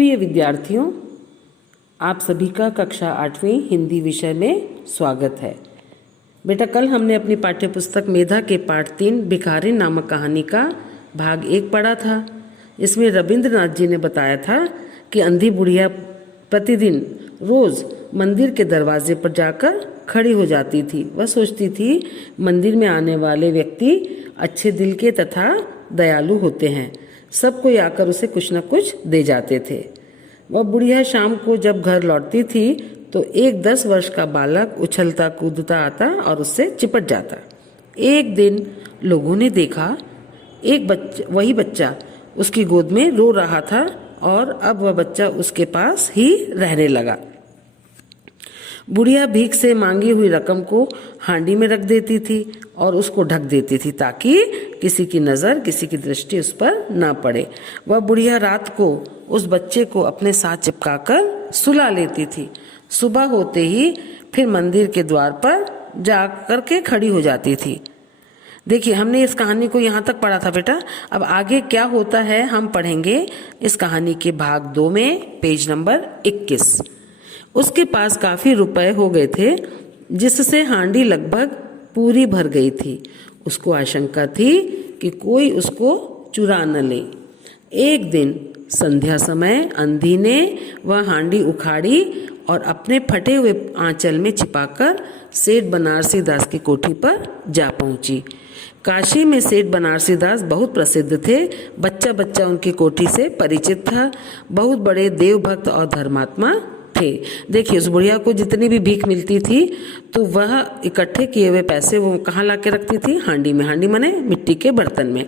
प्रिय विद्यार्थियों, आप सभी का कक्षा 8वीं हिंदी विषय में स्वागत है। बेटा, कल हमने अपनी पाठ्यपुस्तक मेधा के पाठ 3 भिखारिन नामक कहानी का भाग 1 पढ़ा था। इसमें रविंद्रनाथ जी ने बताया था कि अंधी बुढ़िया प्रतिदिन रोज मंदिर के दरवाजे पर जाकर खड़ी हो जाती थी। वह सोचती थी मंदिर में आने वाले व्यक्ति अच्छे दिल के तथा दयालु होते हैं, सब कोई आकर उसे कुछ न कुछ दे जाते थे। वह बुढ़िया शाम को जब घर लौटती थी तो एक 10 वर्ष का बालक उछलता कूदता आता और उससे चिपट जाता। एक दिन लोगों ने देखा वही बच्चा उसकी गोद में रो रहा था और अब वह बच्चा उसके पास ही रहने लगा। बुढ़िया भीख से मांगी हुई रकम को हांडी में रख देती थी और उसको ढक देती थी ताकि किसी की नज़र, किसी की दृष्टि उस पर ना पड़े। वह बुढ़िया रात को उस बच्चे को अपने साथ चिपकाकर सुला लेती थी। सुबह होते ही फिर मंदिर के द्वार पर जा कर के खड़ी हो जाती थी। देखिए, हमने इस कहानी को यहाँ तक पढ़ा था बेटा। अब आगे क्या होता है हम पढ़ेंगे इस कहानी के भाग 2 में, पेज नंबर 21। उसके पास काफी रुपए हो गए थे, जिससे हांडी लगभग पूरी भर गई थी। उसको आशंका थी कि कोई उसको चुरा न ले। एक दिन संध्या समय अंधी ने वह हांडी उखाड़ी और अपने फटे हुए आंचल में छिपाकर सेठ बनारसी दास की कोठी पर जा पहुंची। काशी में सेठ बनारसी दास बहुत प्रसिद्ध थे। बच्चा बच्चा उनकी कोठी से परिचित था। बहुत बड़े देवभक्त और धर्मात्मा थे। देखिए, उस बुढ़िया को जितनी भी भीख मिलती थी तो वह इकट्ठे किए हुए पैसे वो कहाँ ला के रखती थी? हांडी में। हांडी माने मिट्टी के बर्तन में।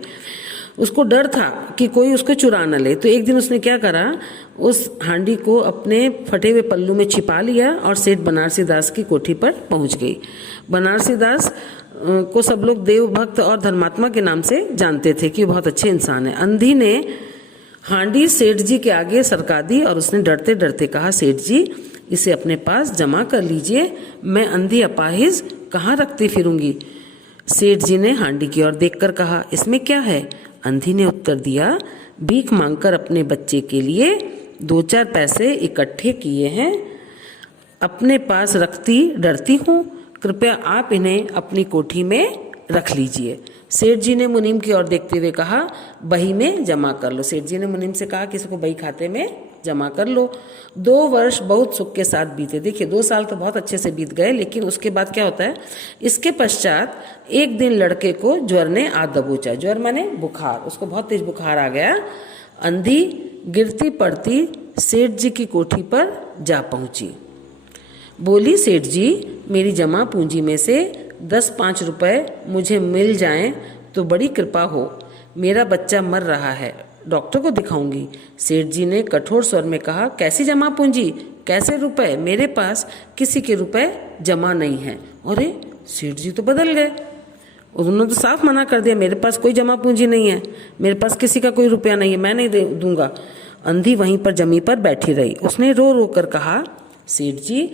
उसको डर था कि कोई उसको चुरा न ले, तो एक दिन उसने क्या करा, उस हांडी को अपने फटे हुए पल्लू में छिपा लिया और सेठ बनारसी दास की कोठी पर पहुंच गई। बनारसी दास को सब लोग देवभक्त और धर्मात्मा के नाम से जानते थे कि बहुत अच्छे इंसान है। अंधी ने हांडी सेठ जी के आगे सरका दी और उसने डरते डरते कहा, सेठ जी इसे अपने पास जमा कर लीजिए, मैं अंधी अपाहिज कहाँ रखती फिरूंगी। सेठ जी ने हांडी की ओर देखकर कहा, इसमें क्या है? अंधी ने उत्तर दिया, भीख मांगकर अपने बच्चे के लिए 2-4 पैसे इकट्ठे किए हैं, अपने पास रखती डरती हूँ, कृपया आप इन्हें अपनी कोठी में रख लीजिए। सेठ जी ने मुनीम की ओर देखते हुए कहा, बही में जमा कर लो। सेठ जी ने मुनीम से कहा कि इसको बही खाते में जमा कर लो। 2 वर्ष बहुत सुख के साथ बीते। देखिए, 2 साल तो बहुत अच्छे से बीत गए, लेकिन उसके बाद क्या होता है, इसके पश्चात एक दिन लड़के को ज्वर ने आ दबोचा। ज्वर माने बुखार, उसको बहुत तेज बुखार आ गया। अंधी गिरती पड़ती सेठ जी की कोठी पर जा पहुंची। बोली, सेठ जी मेरी जमा पूंजी में से 10-5 रुपए मुझे मिल जाएं तो बड़ी कृपा हो। मेरा बच्चा मर रहा है, डॉक्टर को दिखाऊंगी। सेठ जी ने कठोर स्वर में कहा, कैसी जमा पूंजी, कैसे रुपए? मेरे पास किसी के रुपए जमा नहीं है। अरे, सेठ जी तो बदल गए। उन्होंने तो साफ मना कर दिया, मेरे पास कोई जमा पूंजी नहीं है, मेरे पास किसी का कोई रुपया नहीं है, मैं नहीं दूंगा। अंधी वहीं पर जमी पर बैठी रही। उसने रो रो कर कहा, सेठ जी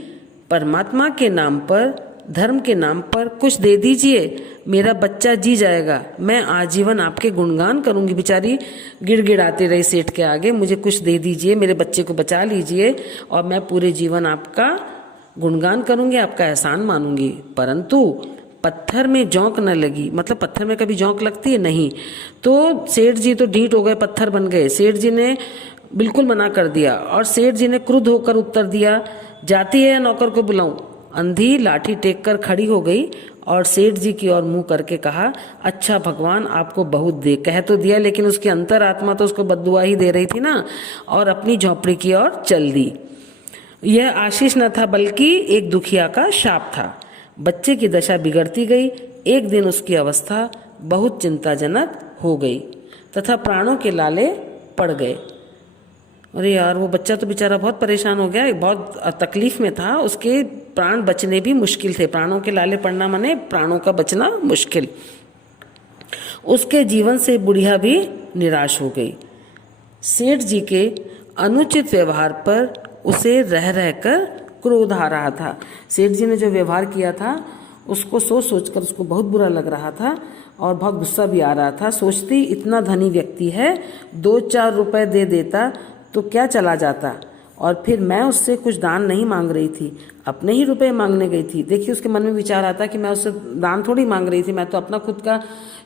परमात्मा के नाम पर, धर्म के नाम पर कुछ दे दीजिए, मेरा बच्चा जी जाएगा, मैं आजीवन आपके गुणगान करूंगी। बेचारी गिड़गिड़ाती रही सेठ के आगे, मुझे कुछ दे दीजिए, मेरे बच्चे को बचा लीजिए और मैं पूरे जीवन आपका गुणगान करूंगी, आपका एहसान मानूंगी। परंतु पत्थर में जोंक न लगी। मतलब पत्थर में कभी जोंक लगती है? नहीं। तो सेठ जी तो ढीठ हो गए, पत्थर बन गए। सेठ जी ने बिल्कुल मना कर दिया और सेठ जी ने क्रुद्ध होकर उत्तर दिया, जाती है या नौकर को बुलाऊं? अंधी लाठी टेक कर खड़ी हो गई और सेठ जी की ओर मुंह करके कहा, अच्छा भगवान आपको बहुत दे। कह तो दिया, लेकिन उसकी अंतरात्मा तो उसको बद्दुआ ही दे रही थी ना, और अपनी झोपड़ी की ओर चल दी। यह आशीष न था बल्कि एक दुखिया का शाप था। बच्चे की दशा बिगड़ती गई। एक दिन उसकी अवस्था बहुत चिंताजनक हो गई तथा प्राणों के लाले पड़ गए। अरे यार, वो बच्चा तो बेचारा बहुत परेशान हो गया, बहुत तकलीफ में था, उसके प्राण बचने भी मुश्किल थे। प्राणों के लाले पड़ना माने प्राणों का बचना मुश्किल। उसके जीवन से बुढ़िया भी निराश हो गई। सेठ जी के अनुचित व्यवहार पर उसे रह रहकर क्रोध आ रहा था। सेठ जी ने जो व्यवहार किया था उसको सोच सोचकर उसको बहुत बुरा लग रहा था और बहुत गुस्सा भी आ रहा था। सोचती, इतना धनी व्यक्ति है, 2-4 रुपए दे देता तो क्या चला जाता, और फिर मैं उससे कुछ दान नहीं मांग रही थी, अपने ही रुपए मांगने गई थी। देखिए उसके मन में विचार आता कि मैं उससे दान थोड़ी मांग रही थी, मैं तो अपना खुद का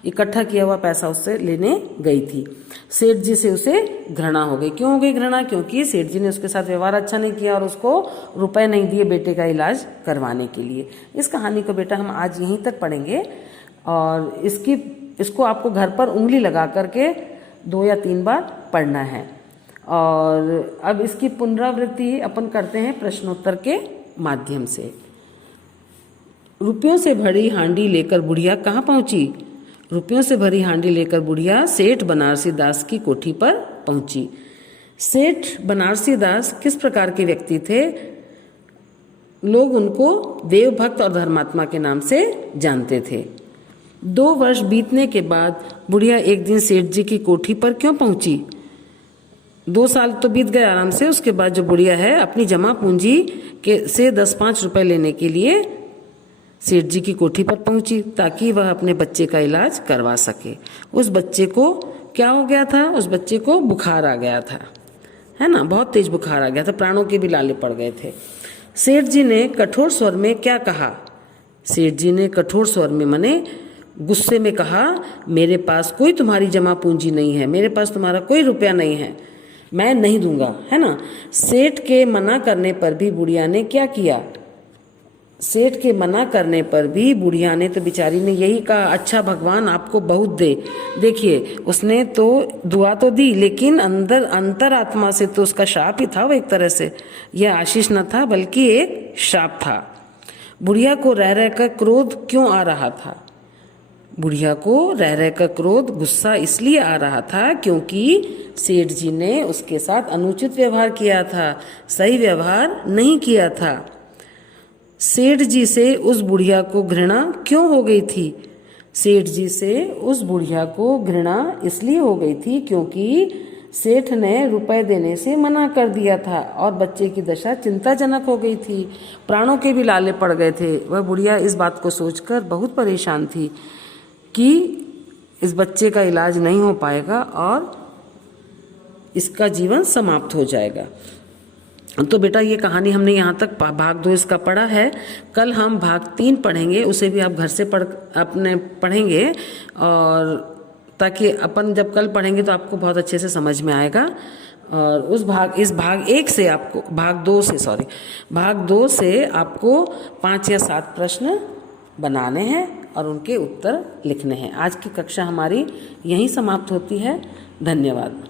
इकट्ठा किया हुआ पैसा उससे लेने गई थी। सेठ जी से उसे घृणा हो गई। क्यों हो गई घृणा? क्योंकि सेठ जी ने उसके साथ व्यवहार अच्छा नहीं किया और उसको रुपए नहीं दिए बेटे का इलाज करवाने के लिए। इस कहानी को बेटा हम आज यहीं तक पढ़ेंगे, और इसको आपको घर पर उंगली लगा करके 2 या 3 बार पढ़ना है। और अब इसकी पुनरावृत्ति अपन करते हैं प्रश्नोत्तर के माध्यम से। रुपयों से भरी हांडी लेकर बुढ़िया कहाँ पहुंची? रुपयों से भरी हांडी लेकर बुढ़िया सेठ बनारसी दास की कोठी पर पहुंची। सेठ बनारसी दास किस प्रकार के व्यक्ति थे? लोग उनको देवभक्त और धर्मात्मा के नाम से जानते थे। 2 वर्ष बीतने के बाद बुढ़िया एक दिन सेठ जी की कोठी पर क्यों पहुंची? 2 साल तो बीत गए आराम से। उसके बाद जो बुढ़िया है अपनी जमा पूंजी से 10-5 रुपए लेने के लिए सेठ जी की कोठी पर पहुंची, ताकि वह अपने बच्चे का इलाज करवा सके। उस बच्चे को क्या हो गया था? उस बच्चे को बुखार आ गया था, है ना, बहुत तेज बुखार आ गया था, प्राणों के भी लाले पड़ गए थे। सेठ जी ने कठोर स्वर में क्या कहा? सेठ जी ने कठोर स्वर में माने गुस्से में कहा, मेरे पास कोई तुम्हारी जमा पूंजी नहीं है, मेरे पास तुम्हारा कोई रुपया नहीं है, मैं नहीं दूंगा, है ना। सेठ के मना करने पर भी बुढ़िया ने क्या किया? सेठ के मना करने पर भी बुढ़िया ने तो बेचारी ने यही कहा, अच्छा भगवान आपको बहुत दे। देखिए उसने तो दुआ तो दी, लेकिन अंतरात्मा से तो उसका शाप ही था वो एक तरह से। यह आशीष न था बल्कि एक शाप था। बुढ़िया को रह रहकर क्रोध क्यों आ रहा था? बुढ़िया को रह रहकर क्रोध, गुस्सा इसलिए आ रहा था क्योंकि सेठ जी ने उसके साथ अनुचित व्यवहार किया था, सही व्यवहार नहीं किया था। सेठ जी से उस बुढ़िया को घृणा क्यों हो गई थी? सेठ जी से उस बुढ़िया को घृणा इसलिए हो गई थी क्योंकि सेठ ने रुपए देने से मना कर दिया था और बच्चे की दशा चिंताजनक हो गई थी, प्राणों के भी लाले पड़ गए थे। वह बुढ़िया इस बात को सोचकर बहुत परेशान थी कि इस बच्चे का इलाज नहीं हो पाएगा और इसका जीवन समाप्त हो जाएगा। तो बेटा ये कहानी हमने यहाँ तक भाग 2 इसका पढ़ा है। कल हम भाग 3 पढ़ेंगे, उसे भी आप घर से अपने पढ़ेंगे, और ताकि अपन जब कल पढ़ेंगे तो आपको बहुत अच्छे से समझ में आएगा। और इस भाग 1 से आपको भाग 2 से आपको 5 या 7 प्रश्न बनाने हैं और उनके उत्तर लिखने हैं। आज की कक्षा हमारी यहीं समाप्त होती है। धन्यवाद।